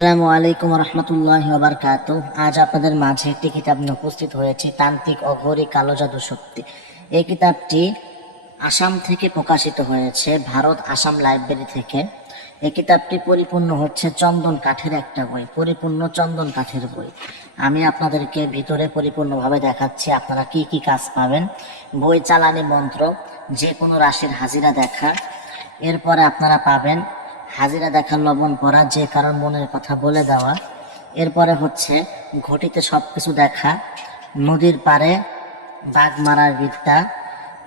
আসসালামু আলাইকুম রহমতুল্লাহ বারকাত। আজ আপনাদের মাঝে একটি কিতাব নিয়ে উপস্থিত হয়েছে, তান্ত্রিক অঘরি কালো জাদু শক্তি। এই কিতাবটি আসাম থেকে প্রকাশিত হয়েছে, ভারত আসাম লাইব্রেরি থেকে। এই কিতাবটি পরিপূর্ণ হচ্ছে চন্দন কাঠের একটা বই, পরিপূর্ণ চন্দন কাঠের বই। আমি আপনাদেরকে ভিতরে পরিপূর্ণভাবে দেখাচ্ছি আপনারা কি কি কাজ পাবেন। বই চালানি মন্ত্র যে কোনো রাশির হাজিরা দেখা। এরপরে আপনারা পাবেন হাজিরা দেখা লবণ পড়া, যে কারোর মনের কথা বলে দেওয়া। এরপরে হচ্ছে ঘটিতে সব কিছু দেখা, নদীর পাড়ে বাঘ মারার বিদ্যা।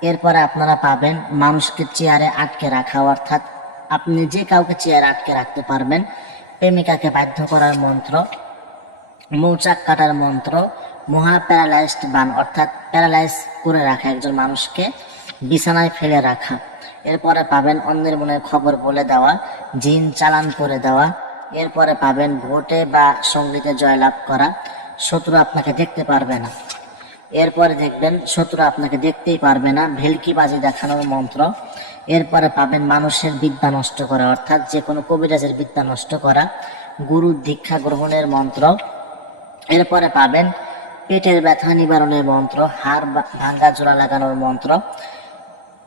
এরপরে আপনারা পাবেন মানুষকে চেয়ারে আটকে রাখা, অর্থাৎ আপনি যে কাউকে চেয়ারে আটকে রাখতে পারবেন, প্রেমিকাকে বাধ্য করার মন্ত্র, মৌচাক কাটার মন্ত্র, মহা প্যারালাইজড বান, অর্থাৎ প্যারালাইজ করে রাখা একজন মানুষকে, বিছানায় ফেলে রাখা। এরপরে পাবেন অন্যের মনের খবর বলে দেওয়া, জিন চালান করে দেওয়া, এরপরে পাবেন ভোটে বা সঙ্গীতে জয়লাভ করা, শত্রু আপনাকে দেখতে পারবে না। এরপরে দেখবেন শত্রু আপনাকে দেখতেই পারবে না, ভেলকিবাজি দেখানোর মন্ত্র। এরপরে পাবেন মানুষের বিদ্যা নষ্ট করা, অর্থাৎ যে কোনো কবিরাজের বিদ্যা নষ্ট করা, গুরুর দীক্ষা গ্রহণের মন্ত্র। এরপরে পাবেন পেটের ব্যথা নিবারণের মন্ত্র, হাড় ভাঙ্গা জোড়া লাগানোর মন্ত্র।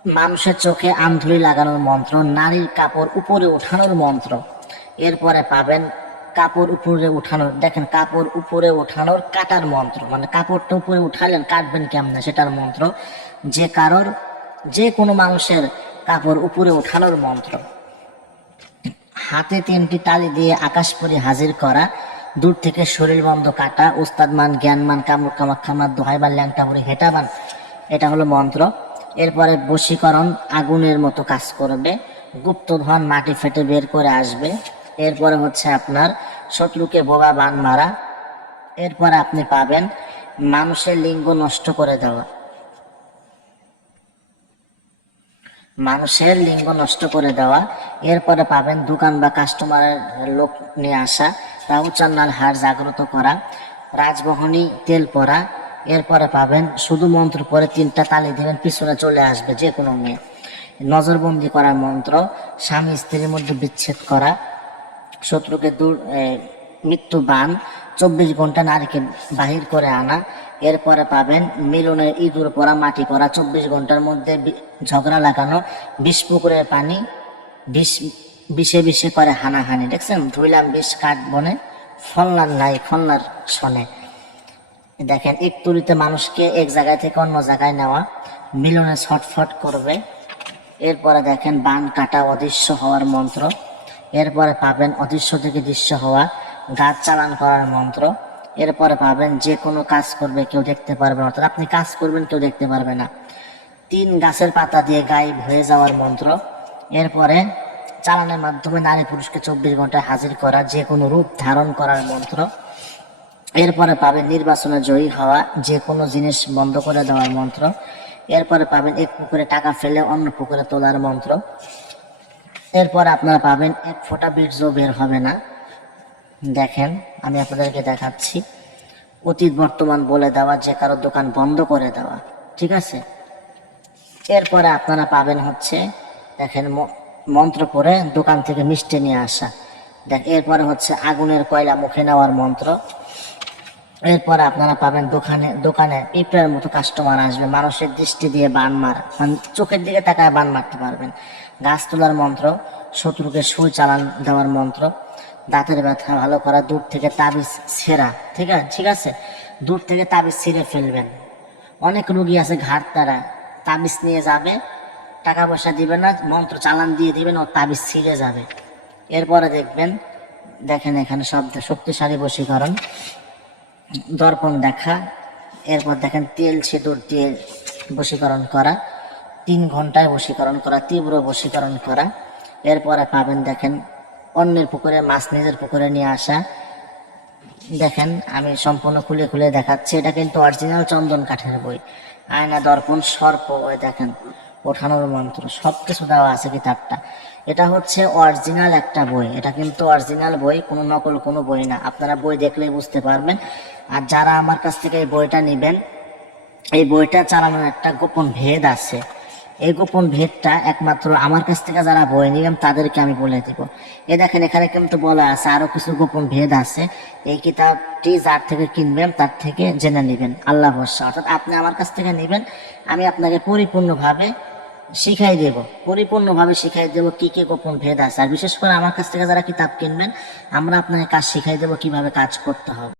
মানুষের চোখে আন্ধুলি লাগানোর মন্ত্র, নারীর কাপড় উপরে ওঠানোর মন্ত্র। এরপরে পাবেন কাপড় উপরে উঠানোর দেখেন কাপড় উপরে ওঠানোর কাটার মন্ত্র মানে কাপড়টা উপরে উঠালেন, কাটবেন কেমনে সেটার মন্ত্র। যে কারোর, যে কোনো মানুষের কাপড় উপরে ওঠানোর মন্ত্র। হাতে তিনটি তালি দিয়ে আকাশ পরি হাজির করা, দূর থেকে শরীর বন্ধ কাটা উস্তাদমান জ্ঞানমান কামড় কামাক্ষামার ল্যাংটা ভরি হেটাবান এটা হলো মন্ত্র। এরপরে বশীকরণ আগুনের মতো কাজ করবে। গুপ্তধন মাটি ফেটে বের করে আসবে। এরপরে হচ্ছে আপনার শত্রুকে বোবা বান মারা। এরপরে আপনি পাবেন মানুষের লিঙ্গ নষ্ট করে দেওয়া। মানুষের লিঙ্গ নষ্ট করে দেওয়া। এরপরে পাবেন দোকান বা কাস্টমারের লোক নিয়ে আসা। রাহুচান্নার হার জাগ্রত করা। রাজবহনী তেল পরা। এরপরে পাবেন শুধু মন্ত্র পরে তিনটা তালি দেবেন, পিছনে চলে আসবে যে কোনো মেয়ে। নজরবন্দি করার মন্ত্র, স্বামী স্ত্রীর মধ্যে বিচ্ছেদ করা, শত্রুকে দূর মৃত্যু বান, চব্বিশ ঘণ্টা নারীকে বাহির করে আনা, এরপরে পাবেন মিলনের ইঁদুর পরা, মাটি করা চব্বিশ ঘণ্টার মধ্যে ঝগড়া লাগানো, বিষ পুকুরের পানি, বিষ, বিষে বিষে করে হানাহানি। দেখছেন? ধুইলাম বিষ, কাঠ বনে, ফলনার নাই ফলনার শনে। দেখেন এক তুলিতে মানুষকে এক জায়গা থেকে অন্য জায়গায় নেওয়া, মিলনে ছটফট করবে। এরপরে দেখেন, বান কাটা অদৃশ্য হওয়ার মন্ত্র। এরপরে পাবেন অদৃশ্য থেকে দৃশ্য হওয়া, গাছ চালান করার মন্ত্র। এরপরে পাবেন, যে কোনো কাজ করবে কেউ দেখতে পারবে অর্থাৎ আপনি কাজ করবেন, কেউ দেখতে পারবে না। তিন গাছের পাতা দিয়ে গায়েব হয়ে যাওয়ার মন্ত্র। এরপরে চালানের মাধ্যমে নারী পুরুষকে চব্বিশ ঘন্টায় হাজির করা, যে কোনো রূপ ধারণ করার মন্ত্র। এরপরে পাবেন নির্বাচনে জয়ী হওয়া যে কোনো জিনিস বন্ধ করে দেওয়ার মন্ত্র। এরপরে পাবেন এক পুকুরে টাকা ফেলে অন্য পুকুরে তোলার মন্ত্র। এরপর আপনারা পাবেন এক ফোঁটা বীর্য বের হবে না। দেখেন, আমি আপনাদেরকে দেখাচ্ছি। অতীত বর্তমান বলে দেওয়া, যে কারও দোকান বন্ধ করে দেওয়া, ঠিক আছে? এরপরে আপনারা পাবেন হচ্ছে, দেখেন মন্ত্র পরে দোকান থেকে মিষ্টি নিয়ে আসা। দেখ, এরপরে হচ্ছে আগুনের কয়লা মুখে নেওয়ার মন্ত্র। এরপরে আপনারা পাবেন দোকানে দোকানে পিঁপড়ার মতো কাস্টমার আসবে, মানুষের দৃষ্টি দিয়ে বান মার মানে চোখের দিকে তাকায় বান মারতে পারবেন। গাছ তোলার মন্ত্র, শত্রুকে সুই চালান দেওয়ার মন্ত্র, দাঁতের ব্যথা ভালো করা, দূর থেকে তাবিজ ছেঁড়া, ঠিক আছে ঠিক আছে? দূর থেকে তাবিজ ছিঁড়ে ফেলবেন। অনেক রুগী আছে ঘাট তারা, তাবিজ নিয়ে যাবে, টাকা পয়সা দিবে না, মন্ত্র চালান দিয়ে দিবেন ও তাবিজ ছিঁড়ে যাবে। এরপরে দেখবেন, দেখেন এখানে সব শক্তিশালী বশীকরণ। দর্পণ দেখা, এরপর দেখেন তেল সিঁদুর দিয়ে বশীকরণ করা, তিন ঘন্টায় বশীকরণ করা, তীব্র বশীকরণ করা, এরপরে পাবেন দেখেন অন্যের পুকুরে মাছ নিজের পুকুরে নিয়ে আসা। দেখেন আমি সম্পূর্ণ খুলে খুলে দেখাচ্ছি, এটা কিন্তু অরিজিনাল চন্দন কাঠের বই। আয়না, দর্পণ, সর্প, ওই দেখেন, ওঠানোর মন্ত্র সব কিছু দেওয়া আছে কিতাবটা। এটা হচ্ছে অরিজিনাল একটা বই, এটা কিন্তু অরিজিনাল বই, কোনো নকল কোনো বই না। আপনারা বই দেখলেই বুঝতে পারবেন আর যারা আমার কাছ থেকে এই বইটা নেবেন, এই বইটা চালানোর একটা গোপন ভেদ আছে। এই গোপন ভেদটা একমাত্র আমার কাছ থেকে যারা বই নিবেন, তাদেরকে আমি বলে দিব। এ দেখেন, এখানে কিন্তু বলা আছে, আরও কিছু গোপন ভেদ আছে। এই কিতাবটি যার থেকে কিনবেন, তার থেকে জেনে নেবেন। আল্লাহ ভরসা। অর্থাৎ আপনি আমার কাছ থেকে নেবেন, আমি আপনাকে পরিপূর্ণভাবে শিখাই দেব। পরিপূর্ণভাবে শিখাই দেব কি কি গোপন ভেদ আছে। আর বিশেষ করে আমার কাছ থেকে যারা কিতাব কিনবেন, আমরা আপনাকে কাজ শিখাই দেব কীভাবে কাজ করতে হবে।